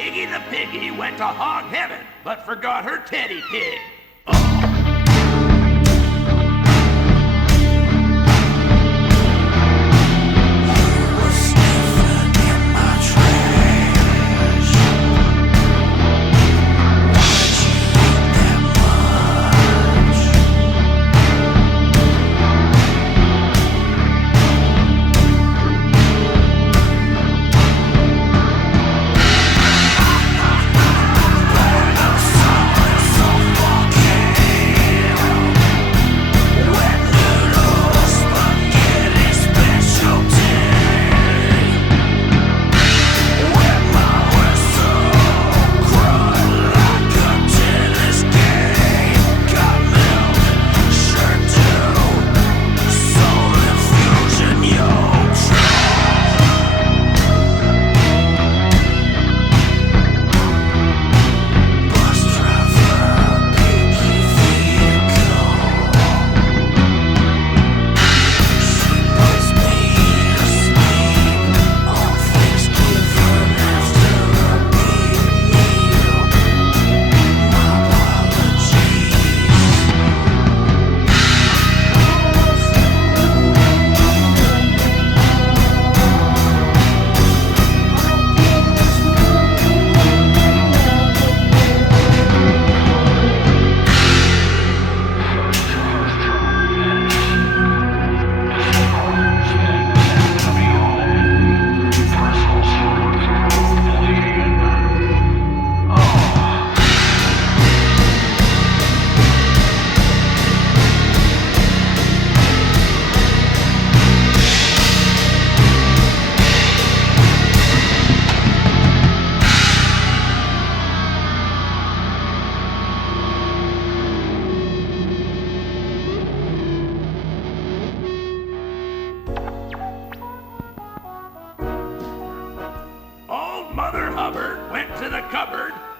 Piggy the piggy went to hog heaven, but forgot her teddy pig.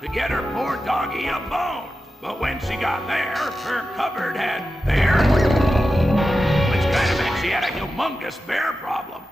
To get her poor doggy a bone. But when she got there, her cupboard had bear, which kind of meant she had a humongous bear problem.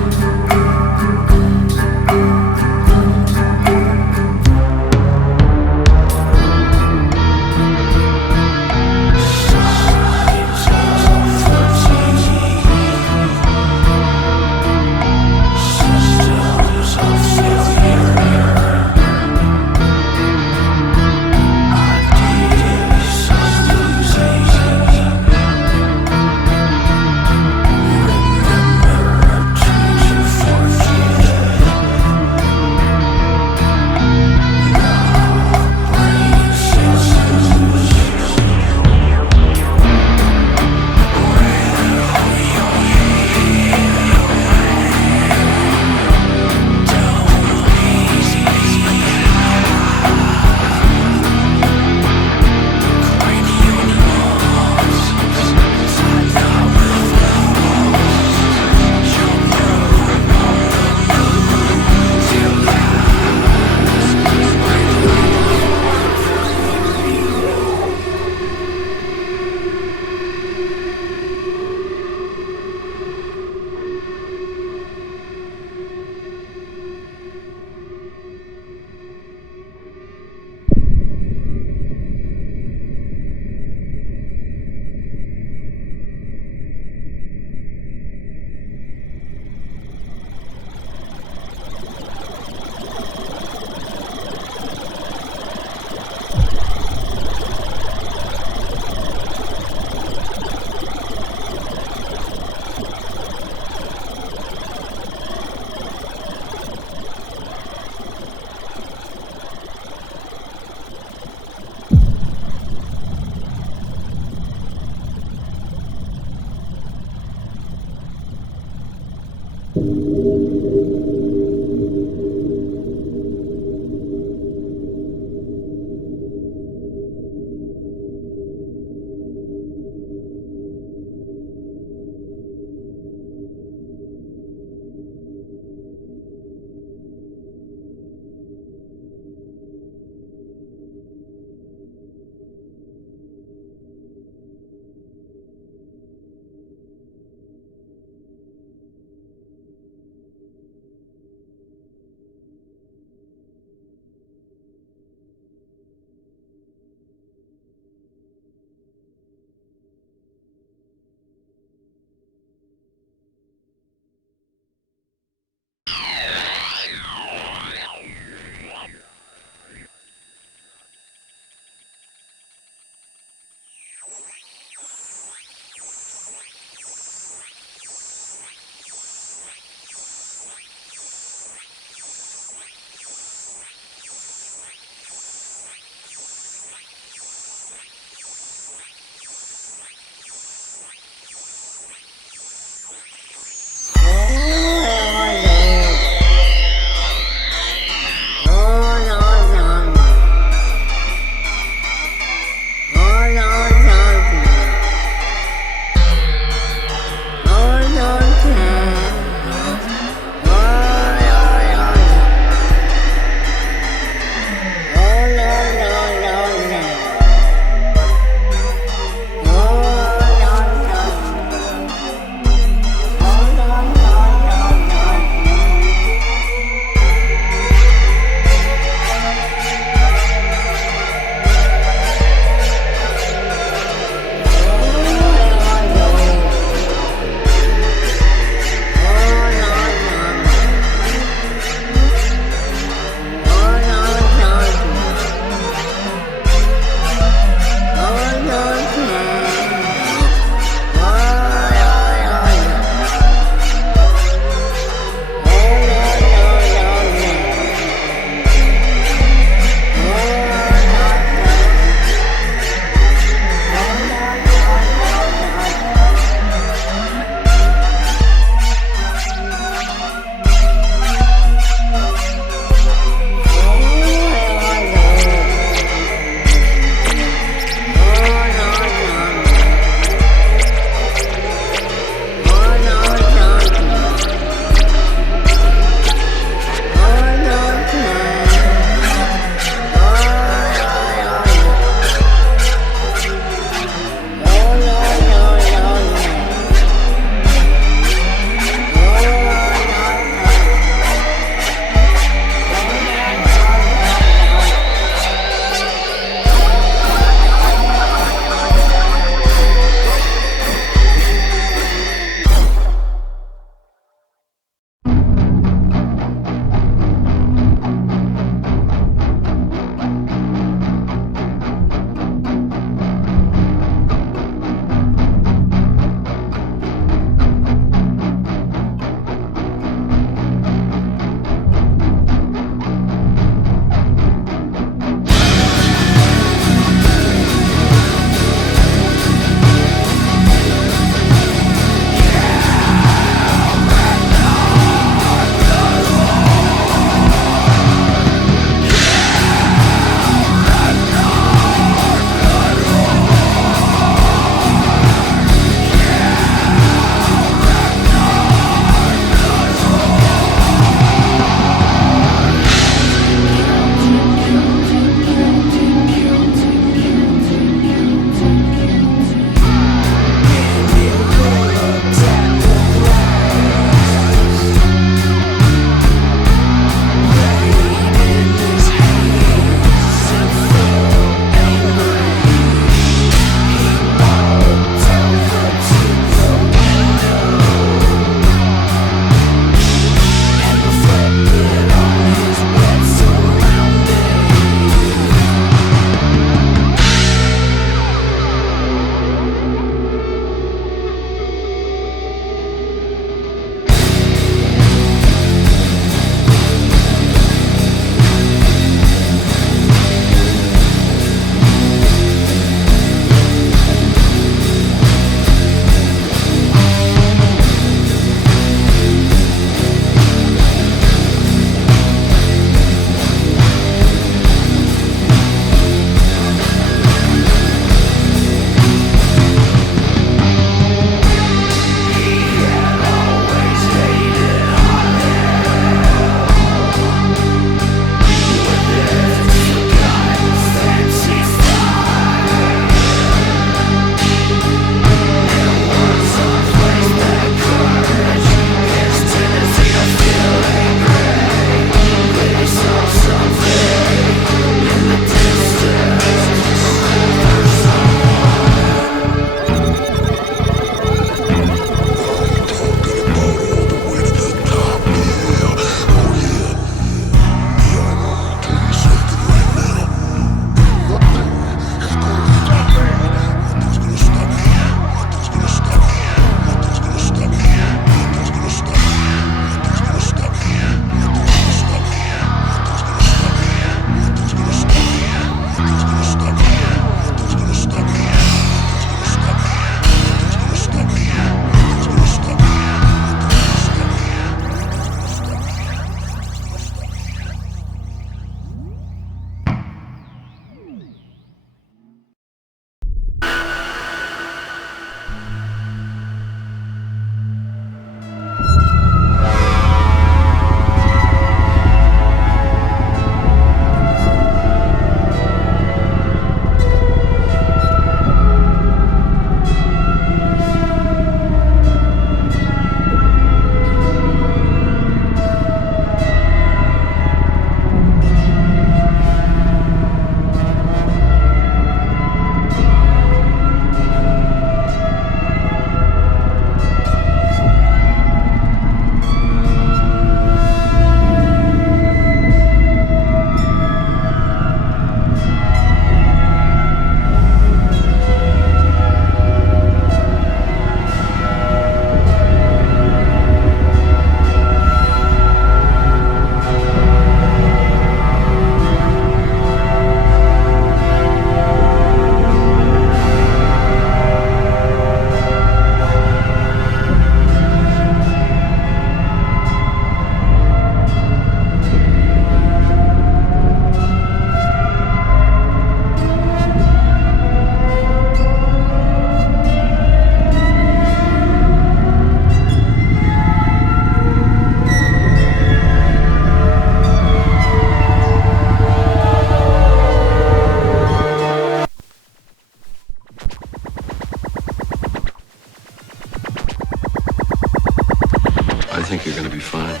fine.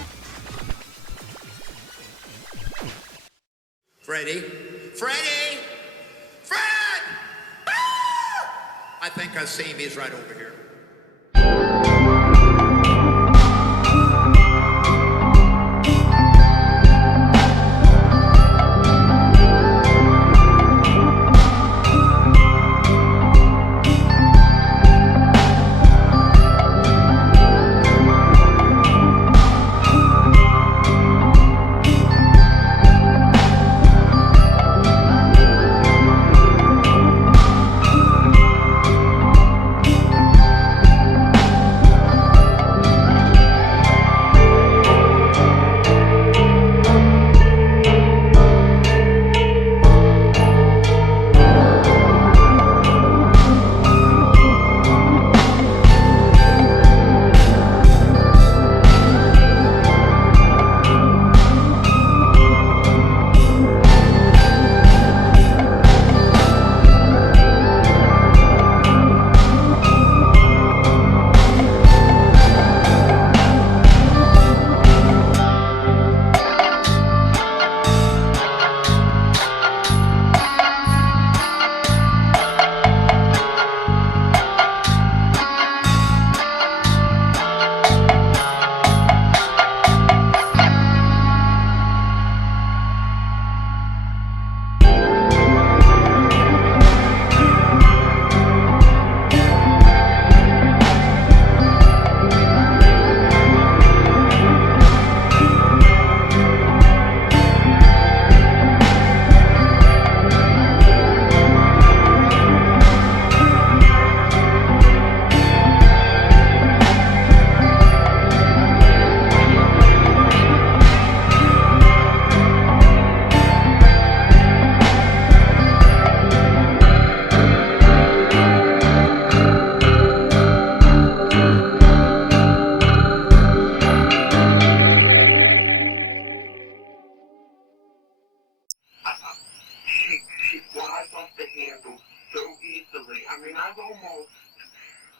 Freddy? Freddy! Fred! Ah! I think I see him. He's right over here.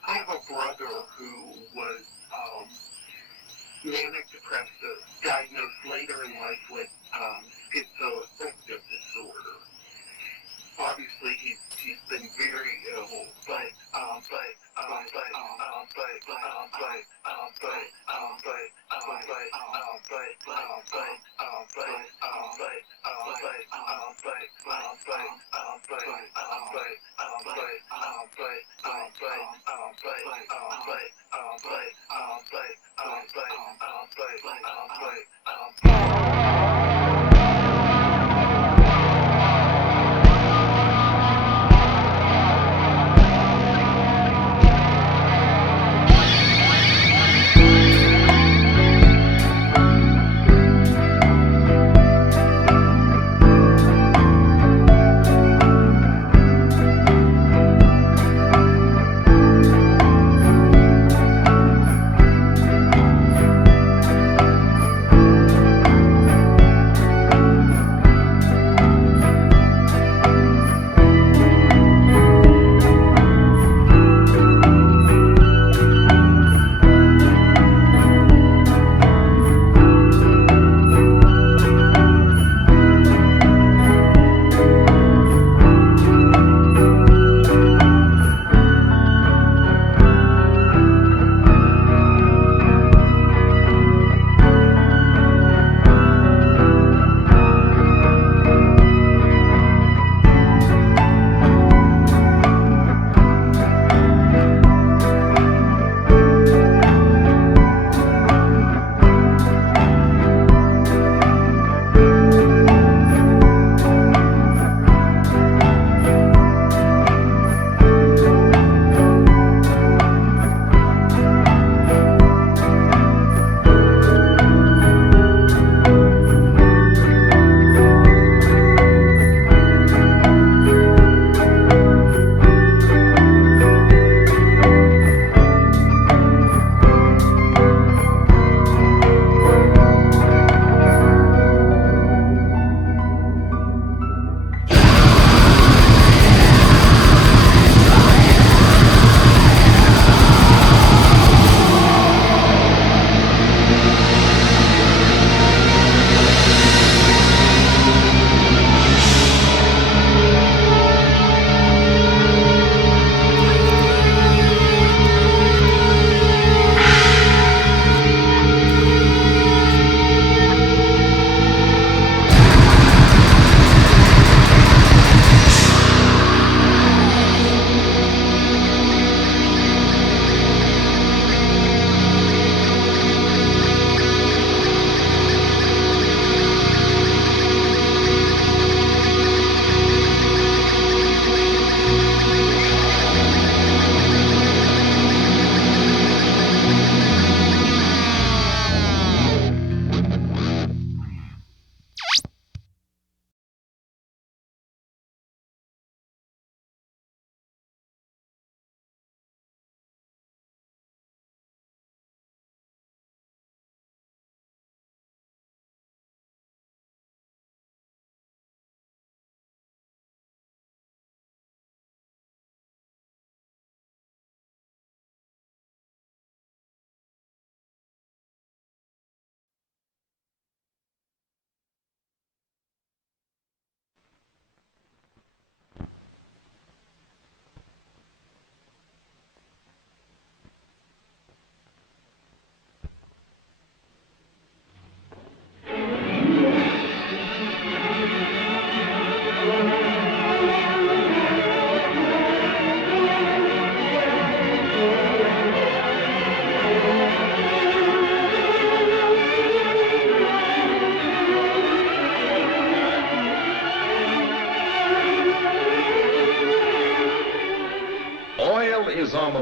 I have a brother who was manic depressive, diagnosed later in life with schizoaffective disorder. Obviously, he's been very ill, but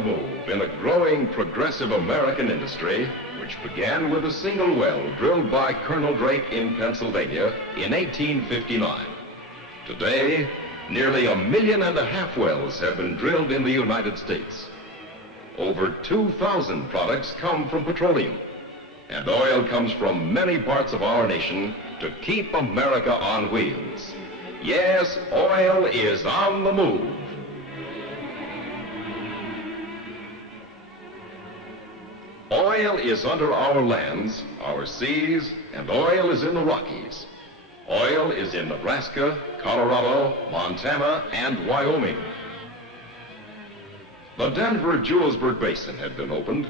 move in a growing progressive American industry which began with a single well drilled by Colonel Drake in Pennsylvania in 1859. Today, nearly 1.5 million wells have been drilled in the United States. Over 2,000 products come from petroleum, and oil comes from many parts of our nation to keep America on wheels. Yes, oil is on the move. Oil is under our lands, our seas, and oil is in the Rockies. Oil is in Nebraska, Colorado, Montana, and Wyoming. The Denver-Julesburg Basin had been opened.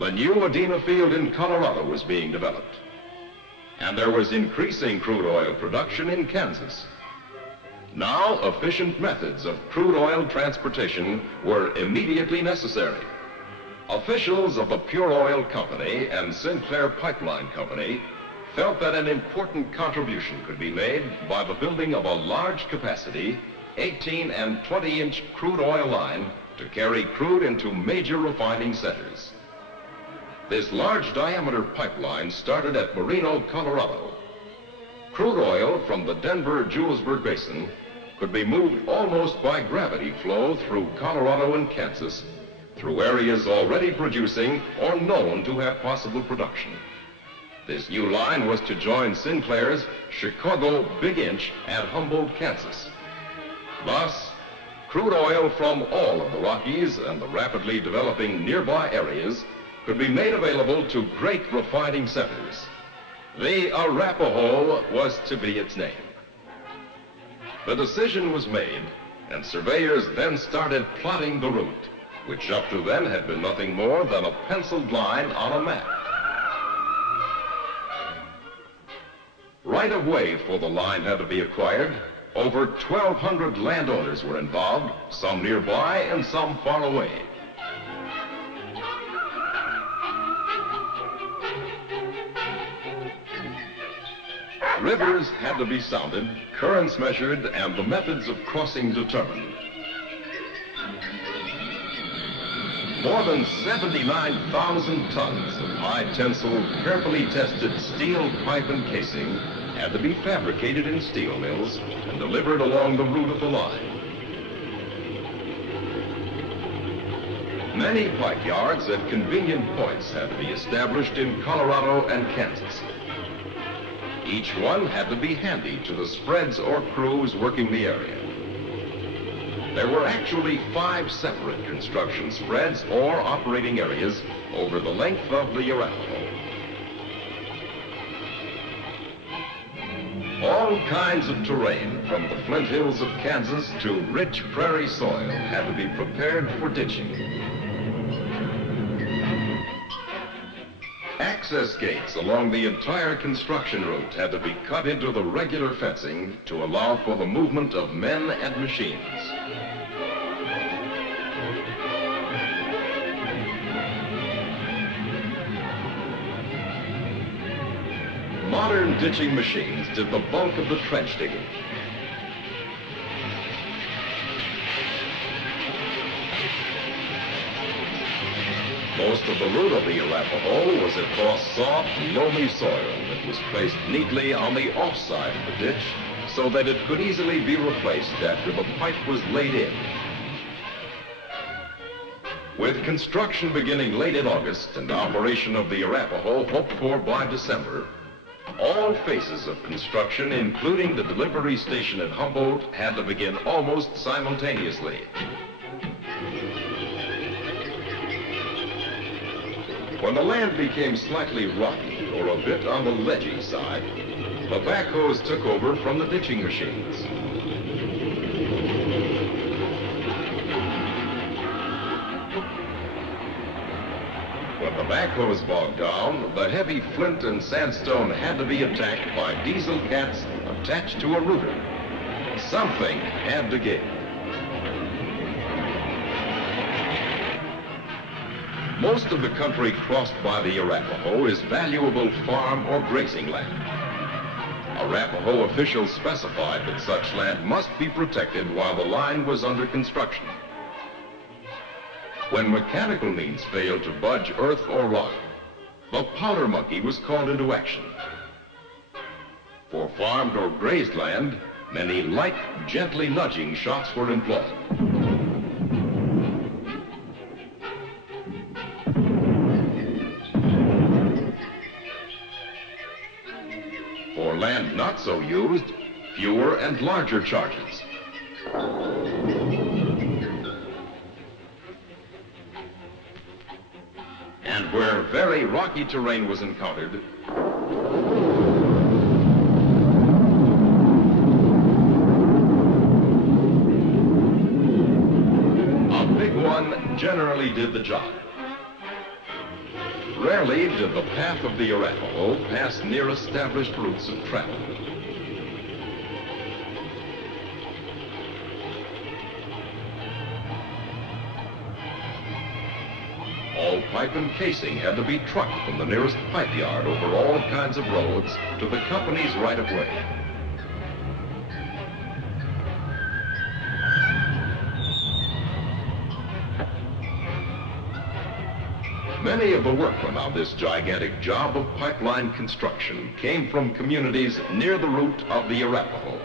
The new Adena field in Colorado was being developed. And there was increasing crude oil production in Kansas. Now, efficient methods of crude oil transportation were immediately necessary. Officials of the Pure Oil Company and Sinclair Pipeline Company felt that an important contribution could be made by the building of a large capacity 18 and 20-inch crude oil line to carry crude into major refining centers. This large diameter pipeline started at Marino, Colorado. Crude oil from the Denver-Julesburg Basin could be moved almost by gravity flow through Colorado and Kansas, through areas already producing or known to have possible production. This new line was to join Sinclair's Chicago Big Inch at Humboldt, Kansas. Thus, crude oil from all of the Rockies and the rapidly developing nearby areas could be made available to great refining centers. The Arapahoe was to be its name. The decision was made, and surveyors then started plotting the route, which up to then had been nothing more than a penciled line on a map. Right-of-way for the line had to be acquired. Over 1,200 landowners were involved, some nearby and some far away. Rivers had to be sounded, currents measured, and the methods of crossing determined. More than 79,000 tons of high-tensile, carefully tested steel pipe and casing had to be fabricated in steel mills and delivered along the route of the line. Many pipe yards at convenient points had to be established in Colorado and Kansas. Each one had to be handy to the spreads or crews working the area. There were actually 5 separate construction spreads or operating areas over the length of the Arapahoe. All kinds of terrain, from the Flint Hills of Kansas to rich prairie soil, had to be prepared for ditching. Access gates along the entire construction route had to be cut into the regular fencing to allow for the movement of men and machines. Modern ditching machines did the bulk of the trench digging. Most of the route of the Arapahoe was across soft, loamy soil that was placed neatly on the offside of the ditch so that it could easily be replaced after the pipe was laid in. With construction beginning late in August and operation of the Arapahoe hoped for by December, all phases of construction, including the delivery station at Humboldt, had to begin almost simultaneously. When the land became slightly rocky or a bit on the ledgy side, the backhoes took over from the ditching machines. When the backhoes bogged down, the heavy flint and sandstone had to be attacked by diesel cats attached to a rooter. Something had to give. Most of the country crossed by the Arapahoe is valuable farm or grazing land. Arapahoe officials specified that such land must be protected while the line was under construction. When mechanical means failed to budge earth or rock, the powder monkey was called into action. For farmed or grazed land, many light, gently nudging shots were employed. For land not so used, fewer and larger charges. And where very rocky terrain was encountered, a big one generally did the job. Rarely did the path of the Arapaho pass near established routes of travel. All pipe and casing had to be trucked from the nearest pipe yard over all kinds of roads to the company's right-of-way. Many of the workmen on this gigantic job of pipeline construction came from communities near the route of the Arapaho.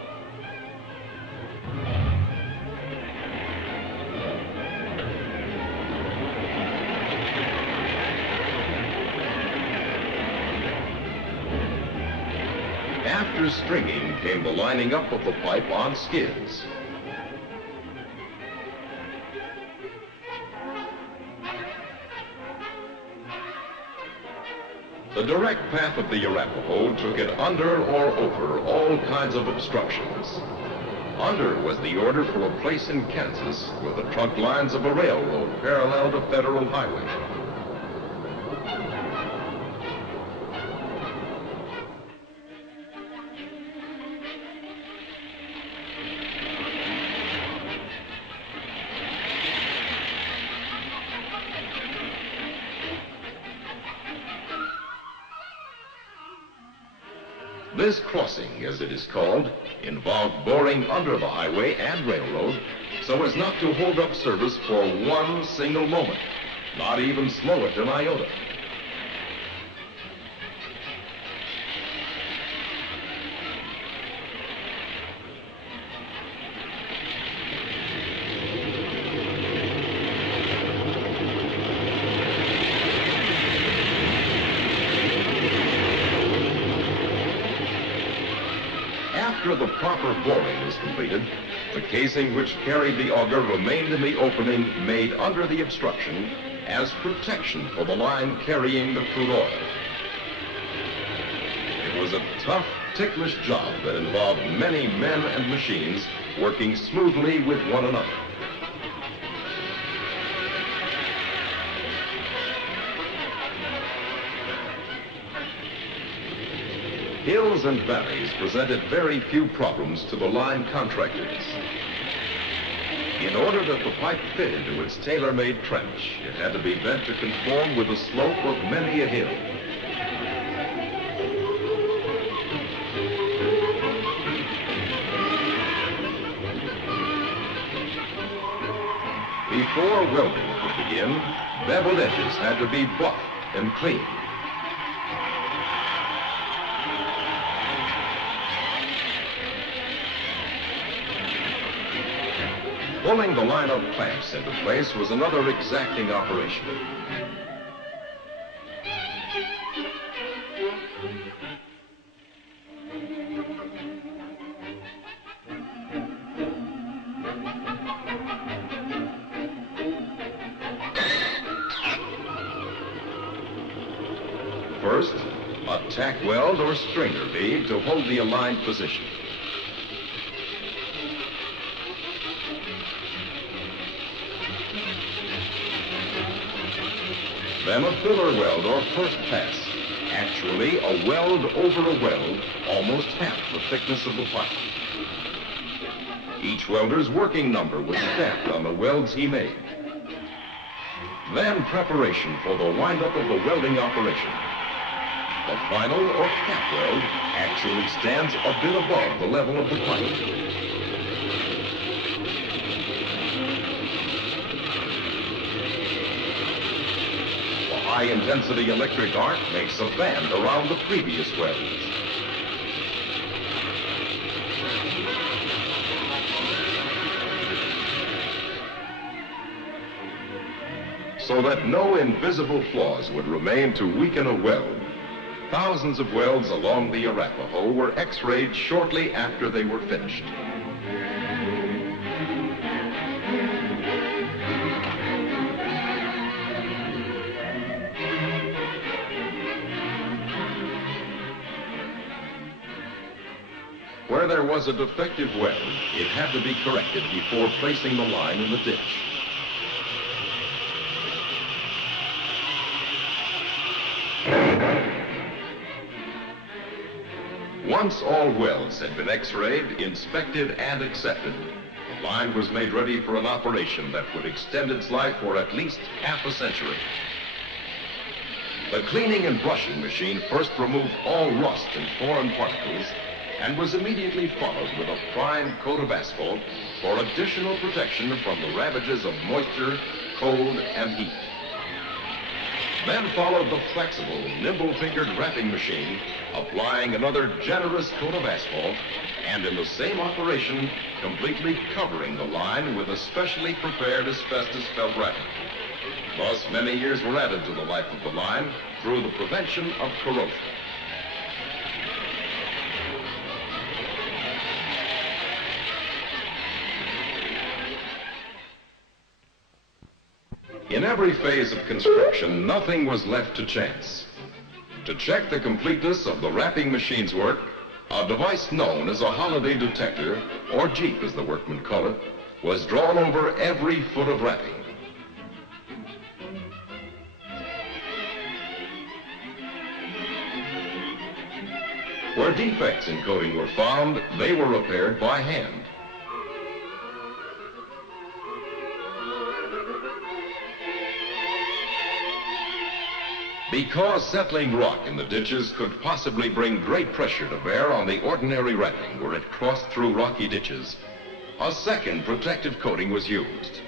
After stringing came the lining up of the pipe on skids. The direct path of the Arapaho took it under or over all kinds of obstructions. Under was the order for a place in Kansas where the trunk lines of a railroad paralleled a federal highway. This crossing, as it is called, involved boring under the highway and railroad so as not to hold up service for one single moment, not even slow it an iota. After the proper boring was completed, the casing which carried the auger remained in the opening made under the obstruction as protection for the line carrying the crude oil. It was a tough, ticklish job that involved many men and machines working smoothly with one another. Hills and valleys presented very few problems to the line contractors. In order that the pipe fit into its tailor-made trench, it had to be bent to conform with the slope of many a hill. Before welding could begin, beveled edges had to be buffed and cleaned. Pulling the line of clamps into place was another exacting operation. First, a tack weld or stringer bead to hold the aligned position. Then a filler weld or first pass, actually a weld over a weld, almost half the thickness of the pipe. Each welder's working number was stamped on the welds he made. Then preparation for the windup of the welding operation. The final or cap weld actually stands a bit above the level of the pipe. high-intensity electric arc makes a band around the previous welds. So that no invisible flaws would remain to weaken a weld, thousands of welds along the Arapaho were X-rayed shortly after they were finished. Where there was a defective weld, it had to be corrected before placing the line in the ditch. Once all welds had been X-rayed, inspected, and accepted, the line was made ready for an operation that would extend its life for at least half a century. The cleaning and brushing machine first removed all rust and foreign particles and was immediately followed with a prime coat of asphalt for additional protection from the ravages of moisture, cold, and heat. Then followed the flexible, nimble-fingered wrapping machine, applying another generous coat of asphalt, and in the same operation, completely covering the line with a specially prepared asbestos felt wrapping. Thus, many years were added to the life of the line through the prevention of corrosion. In every phase of construction, nothing was left to chance. To check the completeness of the wrapping machine's work, a device known as a holiday detector, or Jeep as the workmen call it, was drawn over every foot of wrapping. Where defects in coating were found, they were repaired by hand. Because settling rock in the ditches could possibly bring great pressure to bear on the ordinary wrapping where it crossed through rocky ditches, a second protective coating was used.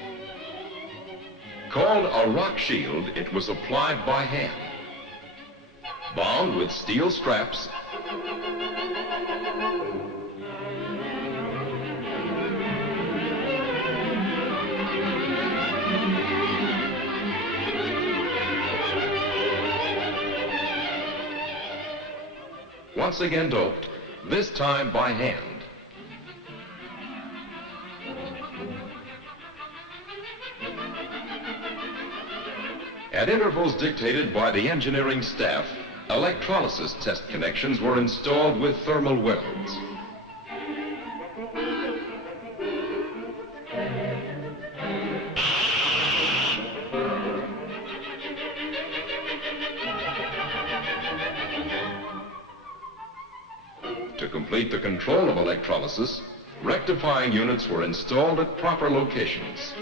Called a rock shield, it was applied by hand. Bound with steel straps, once again doped, this time by hand. At intervals dictated by the engineering staff, electrolysis test connections were installed with thermal welds. To complete the control of electrolysis, rectifying units were installed at proper locations.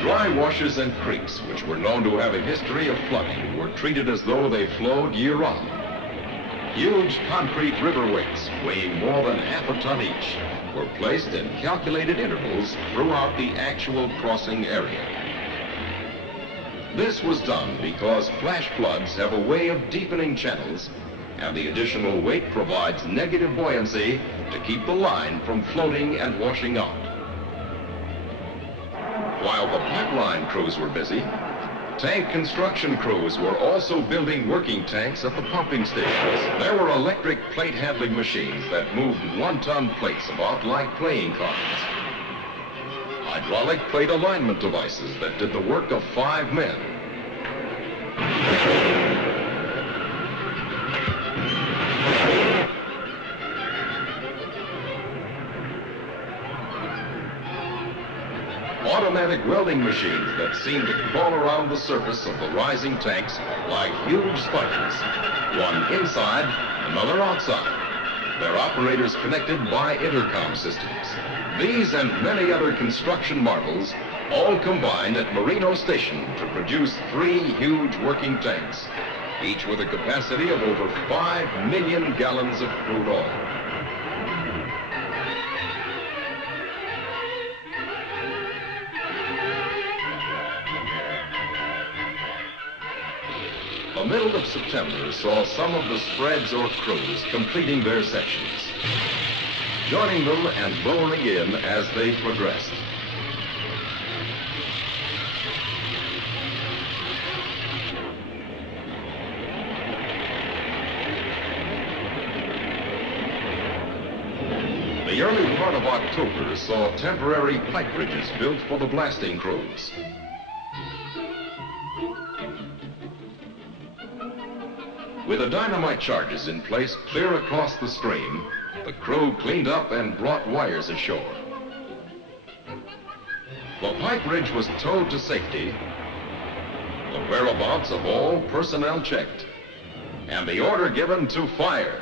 Dry washes and creeks, which were known to have a history of flooding, were treated as though they flowed year-round. Huge concrete riverways, weighing more than half a ton each, were placed in calculated intervals throughout the actual crossing area. This was done because flash floods have a way of deepening channels, and the additional weight provides negative buoyancy to keep the line from floating and washing out. While the pipeline crews were busy, tank construction crews were also building working tanks at the pumping stations. There were electric plate handling machines that moved one-ton plates about like playing cards. Hydraulic plate alignment devices that did the work of 5 men. Automatic welding machines that seemed to crawl around the surface of the rising tanks like huge spiders, one inside, another outside. Their operators connected by intercom systems. These and many other construction marvels all combined at Merino Station to produce 3 huge working tanks, each with a capacity of over 5 million gallons of crude oil. The middle of September saw some of the spreads or crews completing their sections, joining them and lowering in as they progressed. The early part of October saw temporary pipe bridges built for the blasting crews. With the dynamite charges in place clear across the stream, the crew cleaned up and brought wires ashore. The pipe bridge was towed to safety, the whereabouts of all personnel checked, and the order given to fire.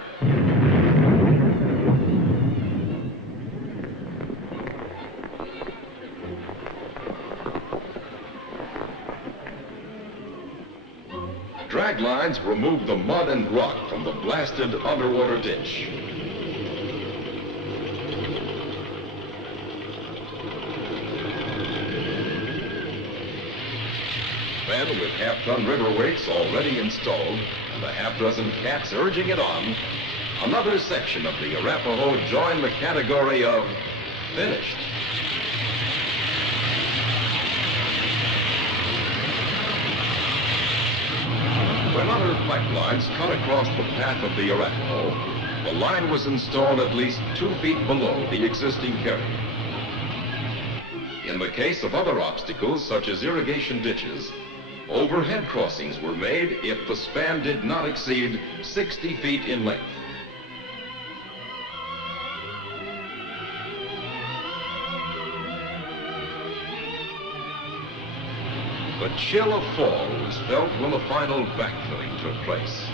Drag lines removed the mud and rock from the blasted underwater ditch. Then, with half-ton river weights already installed and a half-dozen cats urging it on, another section of the Arapahoe joined the category of finished. When other pipelines cut across the path of the Arapahoe, the line was installed at least 2 feet below the existing carrier. In the case of other obstacles, such as irrigation ditches, overhead crossings were made if the span did not exceed 60 feet in length. The chill of fall was felt when the final backfilling took place.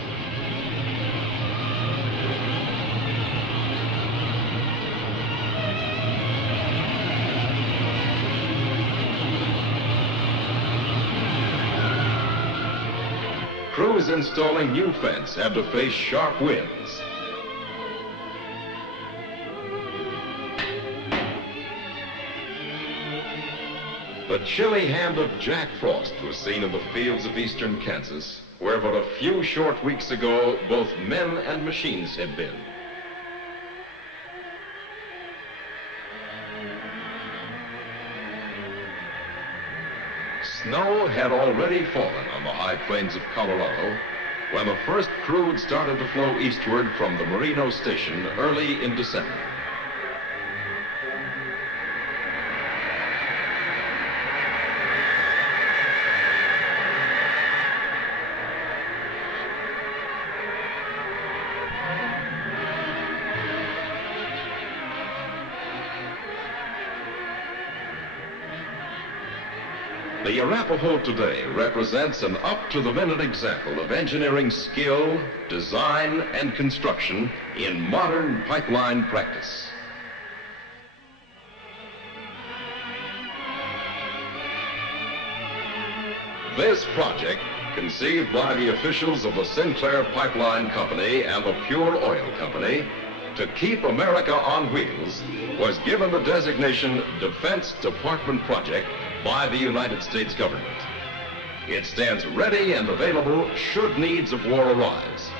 Crews installing new fence had to face sharp winds. The chilly hand of Jack Frost was seen in the fields of eastern Kansas, where but a few short weeks ago, both men and machines had been. Snow had already fallen on the high plains of Colorado when the first crude started to flow eastward from the Merino station early in December. The Arapahoe today represents an up-to-the-minute example of engineering skill, design, and construction in modern pipeline practice. This project, conceived by the officials of the Sinclair Pipeline Company and the Pure Oil Company to keep America on wheels, was given the designation Defense Department Project by the United States government. It stands ready and available should needs of war arise.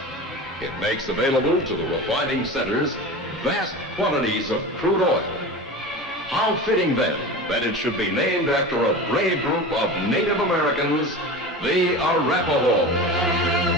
It makes available to the refining centers vast quantities of crude oil. How fitting then that it should be named after a brave group of Native Americans, the Arapahoe.